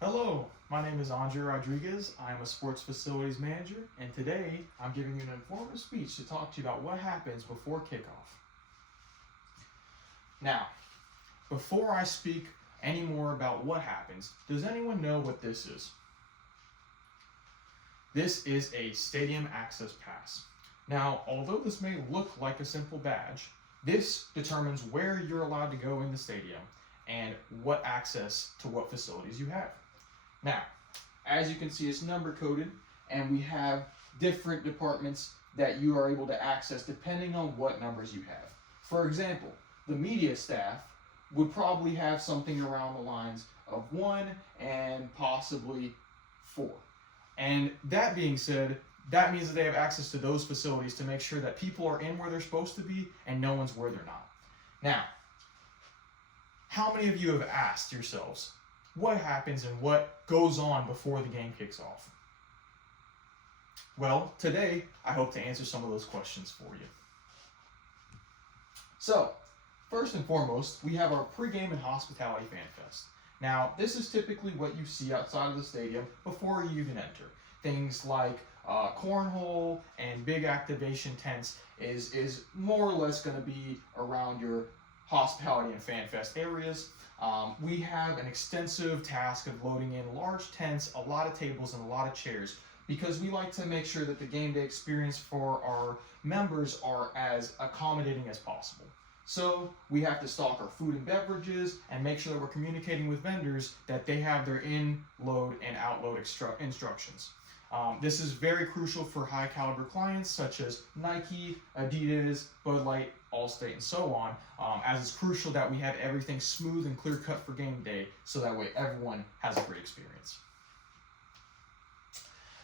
Hello, my name is Andre Rodriguez. I am a sports facilities manager, and today I'm giving you an informative speech to talk to you about what happens before kickoff. Now, before I speak any more about what happens, does anyone know what this is? This is a stadium access pass. Now, although this may look like a simple badge, this determines where you're allowed to go in the stadium and what access to what facilities you have. Now, as you can see, it's number coded, and we have different departments that you are able to access depending on what numbers you have. For example, the media staff would probably have something around the lines of 1 and possibly 4. And that being said, that means that they have access to those facilities to make sure that people are in where they're supposed to be and no one's where they're not. Now, how many of you have asked yourselves, what happens and what goes on before the game kicks off? Well, today I hope to answer some of those questions for you. So, first and foremost, we have our pregame and hospitality fan fest. Now, this is typically what you see outside of the stadium before you even enter. Things like cornhole and big activation tents is more or less going to be around your hospitality and fan fest areas. We have an extensive task of loading in large tents, a lot of tables, and a lot of chairs because we like to make sure that the game day experience for our members are as accommodating as possible. So we have to stock our food and beverages and make sure that we're communicating with vendors that they have their in-load and out-load instructions. This is very crucial for high caliber clients such as Nike, Adidas, Bud Light, Allstate, and so on, as it's crucial that we have everything smooth and clear cut for game day so that way everyone has a great experience.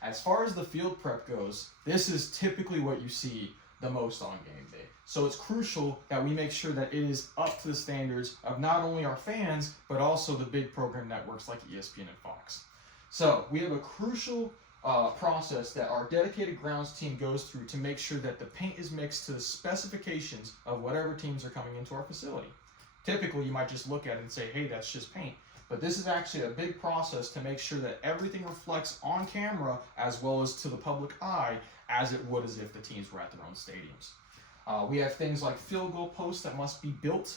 As far as the field prep goes, this is typically what you see the most on game day. So it's crucial that we make sure that it is up to the standards of not only our fans, but also the big program networks like ESPN and Fox. So we have a crucial process that our dedicated grounds team goes through to make sure that the paint is mixed to the specifications of whatever teams are coming into our facility. Typically, you might just look at it and say, hey, that's just paint. But this is actually a big process to make sure that everything reflects on camera as well as to the public eye as it would as if the teams were at their own stadiums. We have things like field goal posts that must be built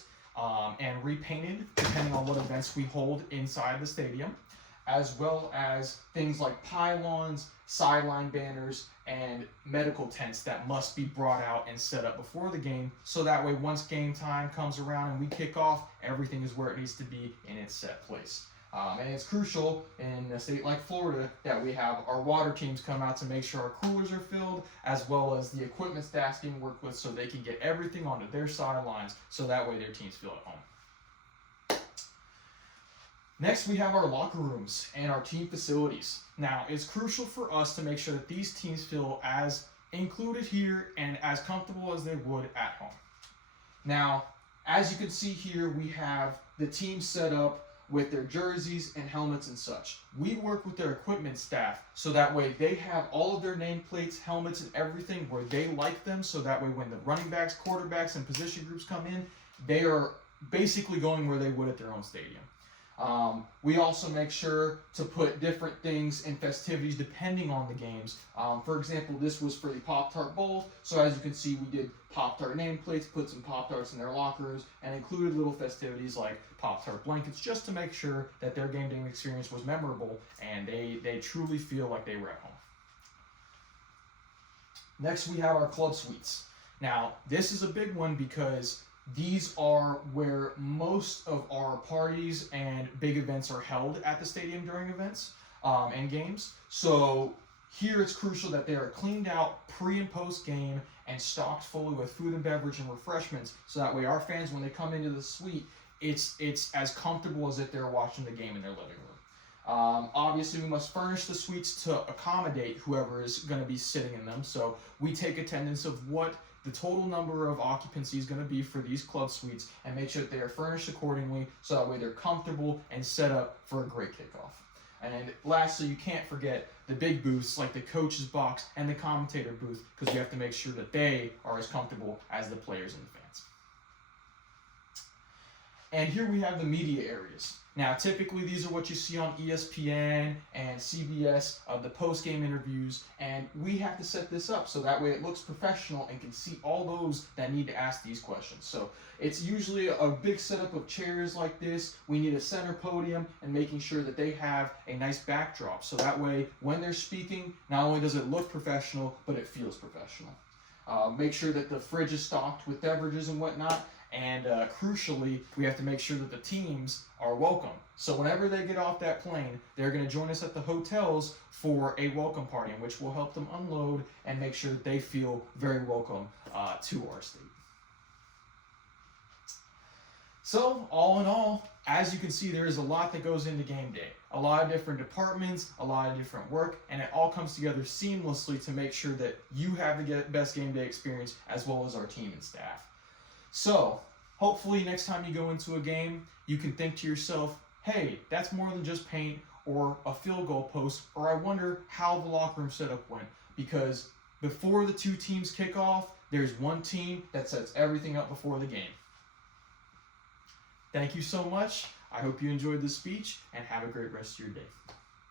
and repainted depending on what events we hold inside the stadium, as well as things like pylons, sideline banners, and medical tents that must be brought out and set up before the game so that way once game time comes around and we kick off, everything is where it needs to be in its set place. And it's crucial in a state like Florida that we have our water teams come out to make sure our coolers are filled, as well as the equipment staff can work with so they can get everything onto their sidelines so that way their teams feel at home. Next, we have our locker rooms and our team facilities. Now, it's crucial for us to make sure that these teams feel as included here and as comfortable as they would at home. Now, as you can see here, we have the team set up with their jerseys and helmets and such. We work with their equipment staff so that way they have all of their nameplates, helmets, and everything where they like them so that way when the running backs, quarterbacks, and position groups come in, they are basically going where they would at their own stadium. We also make sure to put different things in festivities depending on the games. For example, this was for the Pop-Tart Bowl, so as you can see, we did Pop-Tart nameplates, put some Pop-Tarts in their lockers, and included little festivities like Pop-Tart blankets just to make sure that their game day experience was memorable and they truly feel like they were at home. Next, we have our club suites. Now, this is a big one because these are where most of our parties and big events are held at the stadium during events and games. So here it's crucial that they are cleaned out pre and post game and stocked fully with food and beverage and refreshments so that way our fans, when they come into the suite, it's as comfortable as if they're watching the game in their living room. Obviously, we must furnish the suites to accommodate whoever is going to be sitting in them. So we take attendance of what the total number of occupancy is going to be for these club suites and make sure that they are furnished accordingly so that way they're comfortable and set up for a great kickoff. And lastly, you can't forget the big booths like the coach's box and the commentator booth because we have to make sure that they are as comfortable as the players and the fans. And here we have the media areas. Now, typically these are what you see on ESPN and CBS of the post-game interviews, and we have to set this up so that way it looks professional and can see all those that need to ask these questions. So it's usually a big setup of chairs like this. We need a center podium and making sure that they have a nice backdrop, so that way when they're speaking, not only does it look professional, but it feels professional. Make sure that the fridge is stocked with beverages and whatnot. And crucially, we have to make sure that the teams are welcome. So whenever they get off that plane, they're going to join us at the hotels for a welcome party, in which we'll help them unload and make sure that they feel very welcome to our state. So all in all, as you can see, there is a lot that goes into game day. A lot of different departments, a lot of different work, and it all comes together seamlessly to make sure that you have the best game day experience as well as our team and staff. So, hopefully next time you go into a game, you can think to yourself, hey, that's more than just paint or a field goal post, or I wonder how the locker room setup went. Because before the two teams kick off, there's one team that sets everything up before the game. Thank you so much. I hope you enjoyed this speech, and have a great rest of your day.